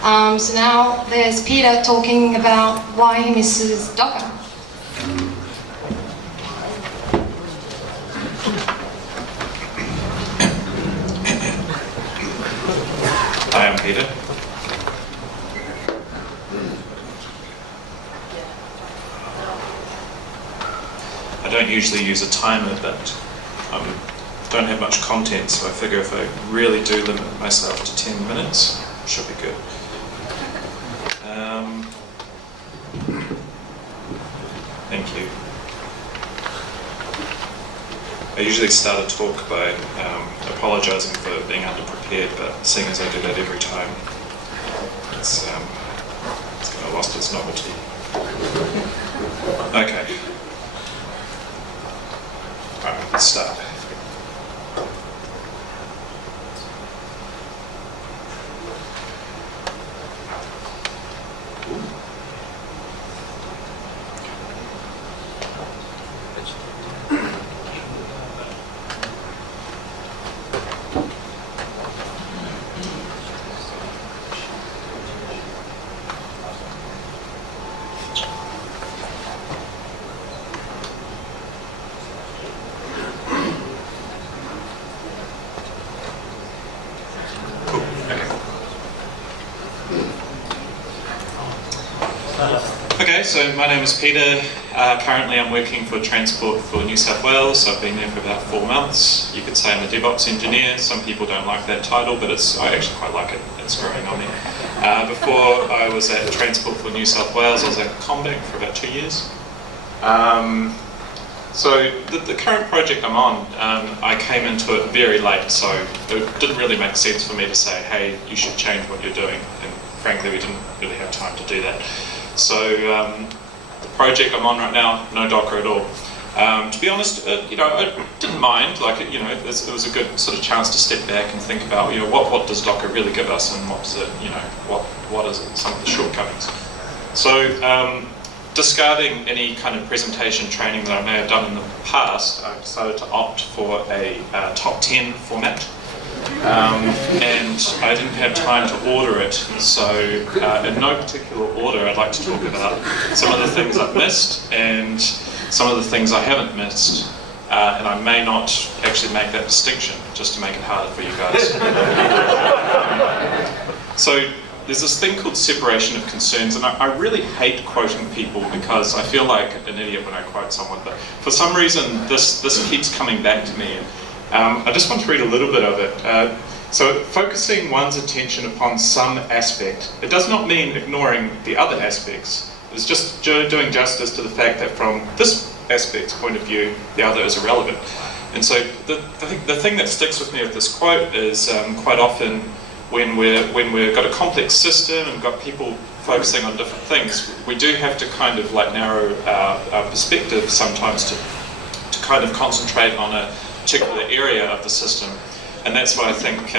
So now there's Peter talking about why he misses Docker. Hi, I'm Peter. I don't usually use a timer, but don't have much content, so I figure if I really do limit myself to 10 minutes, it should be good. Thank you. I usually start a talk by apologising for being underprepared, but seeing as I do that every time, it's kind of lost its novelty. Okay. Alright, let's start. Okay, so my name is Peter. Currently I'm working for Transport for New South Wales. I've been there for about 4 months. You could say I'm a DevOps engineer. Some people don't like that title, but I actually quite like it. It's growing on me. Before I was at Transport for New South Wales, I was at Combank for about 2 years. So the current project I'm on, I came into it very late, so it didn't really make sense for me to say, hey, you should change what you're doing. And frankly, we didn't really have time to do that. So the project I'm on right now, no Docker at all. To be honest, I didn't mind. Like, it was a good sort of chance to step back and think about, what does Docker really give us, and what's it, what is it, some of the shortcomings. So discarding any kind of presentation training that I may have done in the past, I decided to opt for a top 10 format. And I didn't have time to order it, so in no particular order I'd like to talk about some of the things I've missed and some of the things I haven't missed, and I may not actually make that distinction just to make it harder for you guys. So there's this thing called separation of concerns, and I really hate quoting people because I feel like an idiot when I quote someone, but for some reason this keeps coming back to me. I just want to read a little bit of it. So focusing one's attention upon some aspect, it does not mean ignoring the other aspects. It's just doing justice to the fact that from this aspect's point of view, the other is irrelevant. And so the thing that sticks with me with this quote is quite often when we've got a complex system and got people focusing on different things, we do have to kind of like narrow our perspective sometimes to kind of concentrate on a particular area of the system. And that's why I think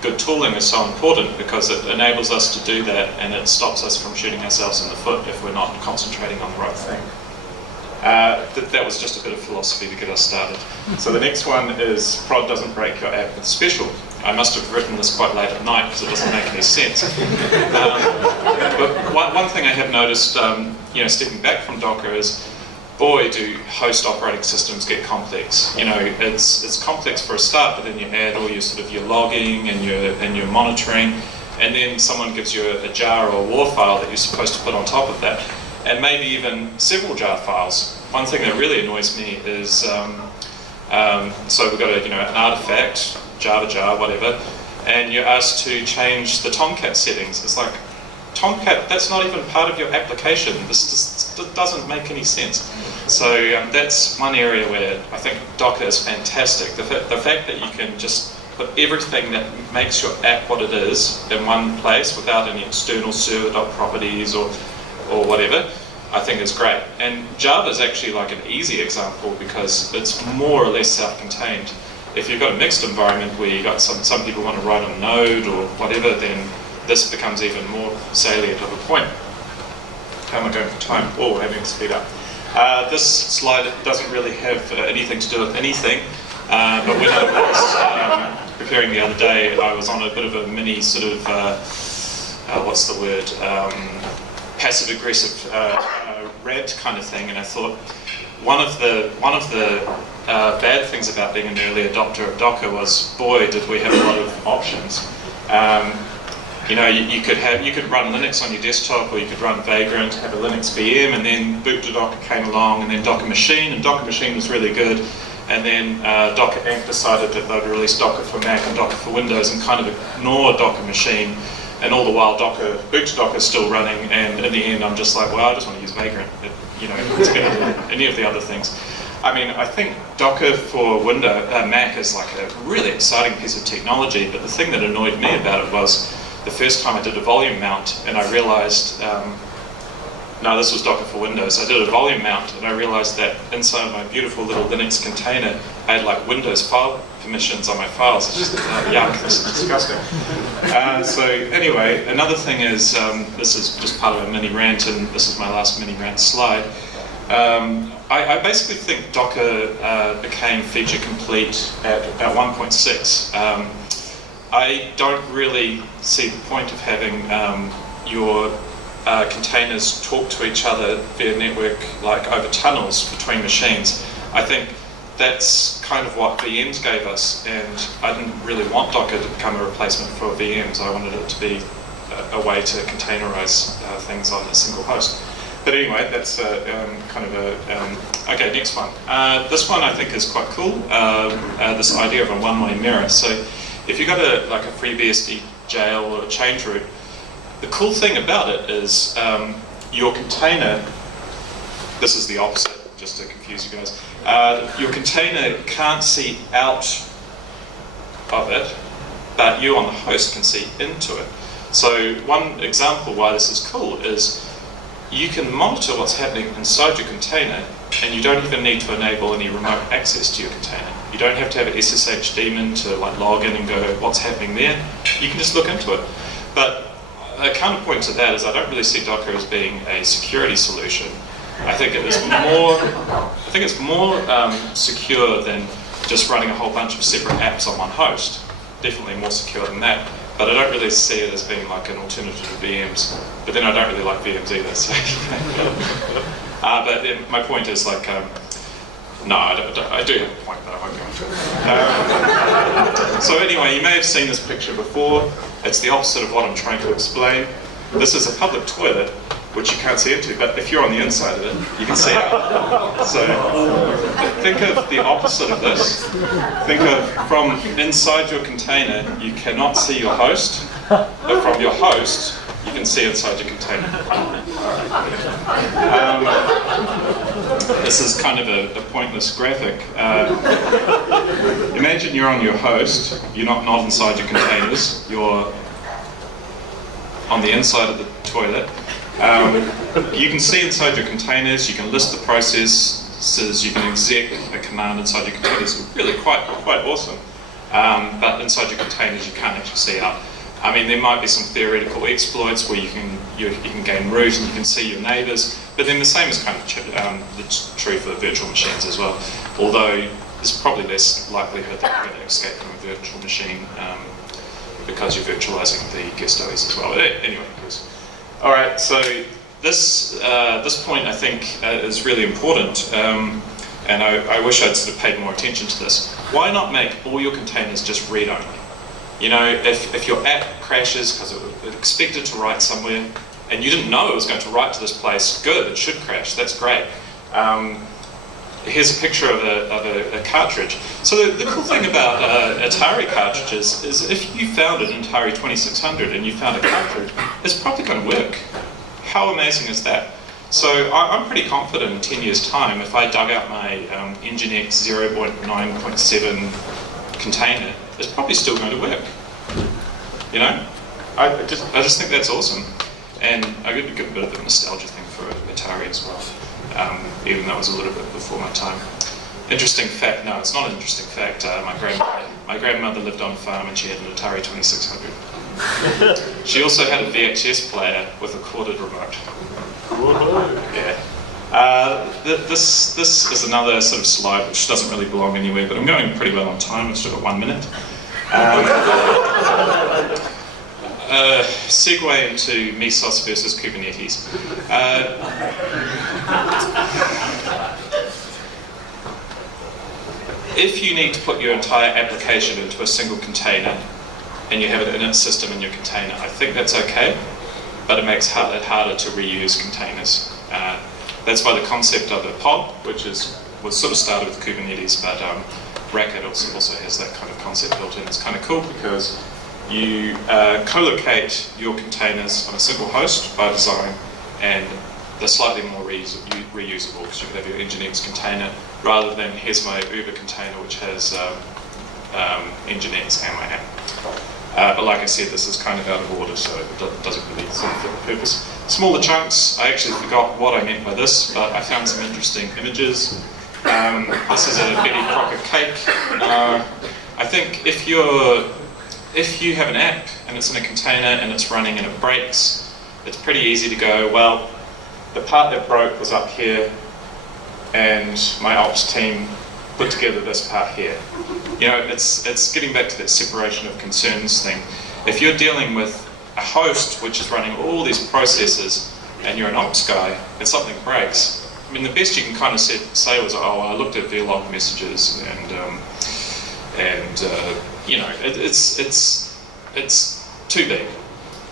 good tooling is so important, because it enables us to do that, and it stops us from shooting ourselves in the foot if we're not concentrating on the right thing. That was just a bit of philosophy to get us started. So the next one is prod doesn't break your app with special. I must have written this quite late at night because it doesn't make any sense. But one thing I have noticed, stepping back from Docker is, boy, do host operating systems get complex. It's complex for a start, but then you add all your logging and your monitoring, and then someone gives you a jar or a WAR file that you're supposed to put on top of that, and maybe even several jar files. One thing that really annoys me is, so we've got an artifact, Java jar, whatever, and you're asked to change the Tomcat settings. It's like, Tomcat, that's not even part of your application. This doesn't make any sense. So that's one area where I think Docker is fantastic. The fact that you can just put everything that makes your app what it is in one place without any external server.properties or whatever, I think is great. And Java is actually like an easy example because it's more or less self-contained. If you've got a mixed environment where you've got some people want to write on Node or whatever, then this becomes even more salient of a point. How am I going for time? Oh, having to speed up. This slide doesn't really have anything to do with anything, but when I was preparing the other day, I was on a bit of a mini sort of what's the word, passive-aggressive rant kind of thing, and I thought one of the bad things about being an early adopter of Docker was, boy, did we have a lot of options. You know, you could run Linux on your desktop, or you could run Vagrant, have a Linux VM, and then boot to Docker came along, and then Docker Machine, and Docker Machine was really good, and then Docker Inc. decided that they'd release Docker for Mac and Docker for Windows, and kind of ignore Docker Machine, and all the while boot to Docker is still running, and in the end I'm just like, well, I just want to use Vagrant, you know, it's better than any of the other things. I mean, I think Docker for Mac is like a really exciting piece of technology, but the thing that annoyed me about it was the first time I did a volume mount and I realized, no, this was Docker for Windows, I did a volume mount and I realized that inside my beautiful little Linux container, I had like Windows file permissions on my files. It's just yuck, this is disgusting. So anyway, another thing is, this is just part of a mini rant, and this is my last mini rant slide. I basically think Docker became feature complete at about 1.6. I don't really see the point of having your containers talk to each other via network, like over tunnels between machines. I think that's kind of what VMs gave us, and I didn't really want Docker to become a replacement for VMs. I wanted it to be a way to containerize things on a single host. But anyway, that's kind of a... okay, next one. This one I think is quite cool, this idea of a one-way mirror. So if you've got a FreeBSD jail or a change root, the cool thing about it is your container, this is the opposite, just to confuse you guys, your container can't see out of it, but you on the host can see into it. So one example why this is cool is you can monitor what's happening inside your container, and you don't even need to enable any remote access to your container. You don't have to have an SSH daemon to like log in and go, what's happening there? You can just look into it. But a counterpoint to that is I don't really see Docker as being a security solution. I think it's more secure than just running a whole bunch of separate apps on one host. Definitely more secure than that. But I don't really see it as being like an alternative to VMs. But then I don't really like VMs either. So. But then my point is like, no, I do have a point, but I won't go into it. So anyway, you may have seen this picture before. It's the opposite of what I'm trying to explain. This is a public toilet, which you can't see into, but if you're on the inside of it, you can see out. So think of the opposite of this. Think of from inside your container, you cannot see your host, but from your host, you can see inside your container. This is kind of a pointless graphic. Imagine you're on your host, you're not inside your containers, you're on the inside of the toilet. You can see inside your containers, you can list the processes, you can exec a command inside your containers. It's really quite awesome. But inside your containers, you can't actually see out. I mean, there might be some theoretical exploits where you can gain root and you can see your neighbors, but then the same is kind of true for virtual machines as well. Although there's probably less likelihood that you're going to escape from a virtual machine because you're virtualizing the guest OS as well. But anyway, all right. So this point I think is really important, and I wish I'd sort of paid more attention to this. Why not make all your containers just read-only? You know, if your app crashes because it expected to write somewhere and you didn't know it was going to write to this place, good, it should crash, that's great. Here's a picture of a cartridge. So the cool thing about Atari cartridges is if you found an Atari 2600 and you found a cartridge, it's probably going to work. How amazing is that? So I'm pretty confident in 10 years' time, if I dug out my Nginx 0.9.7 container, it's probably still going to work. You know, I just think that's awesome, and I get a bit of a nostalgia thing for Atari as well, even though it was a little bit before my time. Interesting fact? No, it's not an interesting fact. My grandmother lived on a farm and she had an Atari 2600. She also had a VHS player with a corded remote. Yeah. This is another sort of slide which doesn't really belong anywhere, but I'm going pretty well on time. I've still got 1 minute. segue into Mesos versus Kubernetes. If you need to put your entire application into a single container and you have an init system in your container, I think that's okay, but it makes it harder to reuse containers. That's why the concept of a pod, which was sort of started with Kubernetes, but Racket also has that kind of concept built in. It's kind of cool because you co-locate your containers on a single host by design, and they're slightly more reusable because you can have your Nginx container rather than here's my Uber container which has Nginx and my app. But like I said, this is kind of out of order, so it doesn't really sort of fit the purpose. Smaller chunks, I actually forgot what I meant by this, but I found some interesting images. This is a Betty Crocker cake. I think if you have an app and it's in a container and it's running and it breaks, it's pretty easy to go, well, the part that broke was up here and my ops team put together this part here. You know, it's getting back to that separation of concerns thing. If you're dealing with a host which is running all these processes and you're an ops guy and something breaks, I mean, the best you can kind of say was, oh, I looked at vlog messages and you know, it's too big.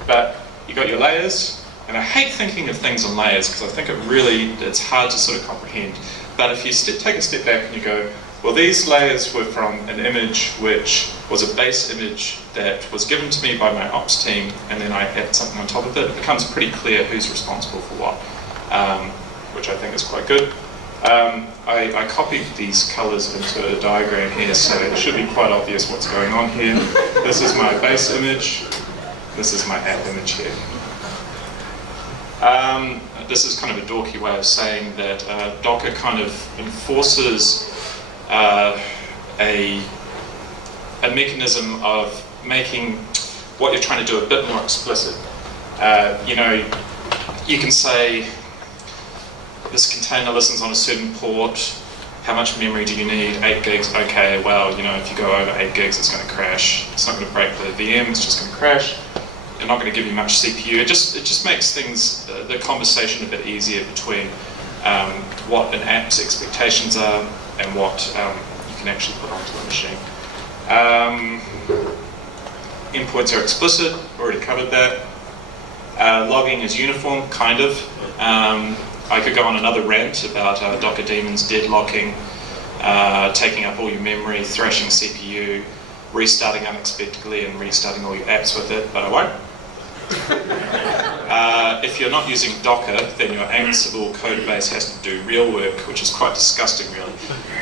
But you got your layers, and I hate thinking of things on layers because I think it's hard to sort of comprehend. But if you take a step back and you go, well, these layers were from an image which was a base image that was given to me by my ops team, and then I add something on top of it, it becomes pretty clear who's responsible for what, which I think is quite good. I copied these colors into a diagram here, so it should be quite obvious what's going on here. This is my base image, this is my app image here. This is kind of a dorky way of saying that Docker kind of enforces a mechanism of making what you're trying to do a bit more explicit. You know, you can say, this container listens on a certain port, how much memory do you need? 8 gigs, okay, well, you know, if you go over 8 gigs, it's going to crash. It's not going to break the VM, it's just going to crash. They're not going to give you much CPU. It just makes things, the conversation a bit easier between what an app's expectations are and what you can actually put onto the machine. Endpoints are explicit, already covered that. Logging is uniform, kind of. I could go on another rant about Docker daemons deadlocking, taking up all your memory, thrashing CPU, restarting unexpectedly and restarting all your apps with it, but I won't. If you're not using Docker, then your Ansible code base has to do real work, which is quite disgusting, really.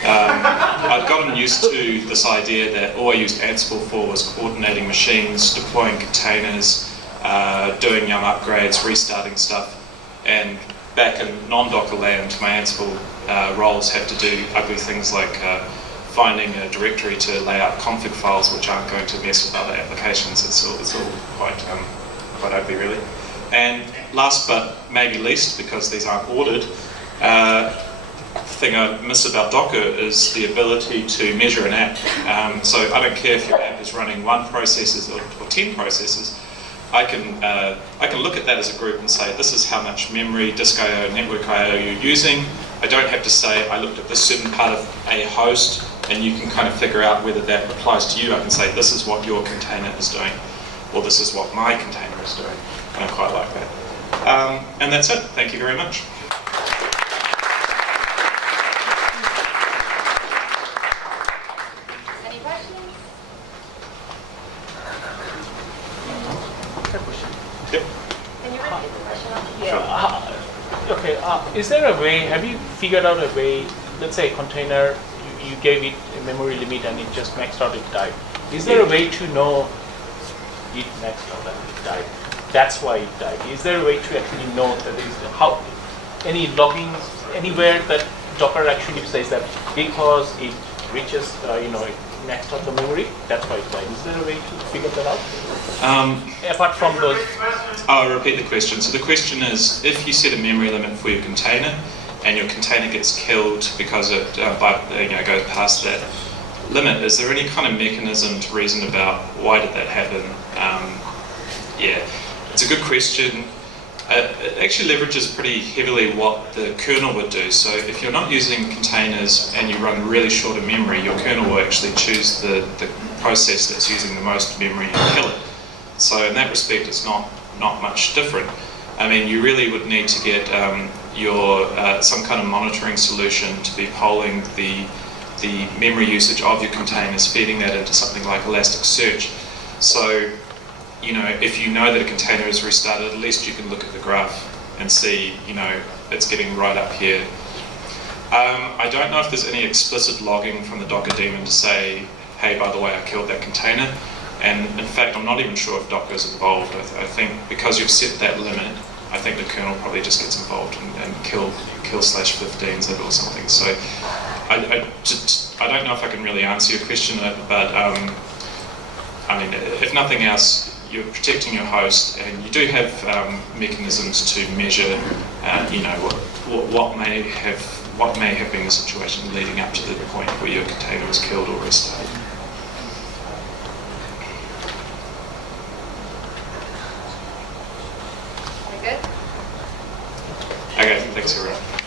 I'd gotten used to this idea that all I used Ansible for was coordinating machines, deploying containers, doing yum upgrades, restarting stuff, and back in non-Docker land, my Ansible roles have to do ugly things like finding a directory to lay out config files which aren't going to mess with other applications. It's all quite ugly, really. And last but maybe least, because these aren't ordered, thing I miss about Docker is the ability to measure an app. So I don't care if your app is running 1 process or 10 processes. I can look at that as a group and say, this is how much memory, disk I/O, network I/O you're using. I don't have to say, I looked at this certain part of a host, and you can kind of figure out whether that applies to you. I can say, this is what your container is doing, or this is what my container is doing. And I quite like that. And that's it. Thank you very much. Any questions? Yep. Can you repeat the question? Yeah. Okay. Is there a way? Have you figured out a way? Let's say a container, you gave it a memory limit and it just maxed out, it died. Is there a way to know it maxed out and it died? That's why it died. Is there a way to actually know that any logging anywhere that Docker actually says that because it reaches, it maxed out the memory, that's why it died? Is there a way to figure that out? Apart from those. I'll repeat the question. So the question is, if you set a memory limit for your container, and your container gets killed because it goes past that limit, is there any kind of mechanism to reason about why did that happen? Yeah, it's a good question. It actually leverages pretty heavily what the kernel would do. So if you're not using containers and you run really short of memory, your kernel will actually choose the process that's using the most memory and kill it. So in that respect, it's not much different. I mean, you really would need to get some kind of monitoring solution to be polling the memory usage of your containers, feeding that into something like Elasticsearch. So, you know, if you know that a container is restarted, at least you can look at the graph and see, you know, it's getting right up here. I don't know if there's any explicit logging from the Docker daemon to say, hey, by the way, I killed that container. And in fact, I'm not even sure if Docker is involved. I think because you've set that limit, I think the kernel probably just gets involved and kill /15s it or something. So I don't know if I can really answer your question, but I mean, if nothing else, you're protecting your host, and you do have mechanisms to measure, you know, what may have been the situation leading up to the point where your container was killed or restarted. Good? Okay, thanks everyone.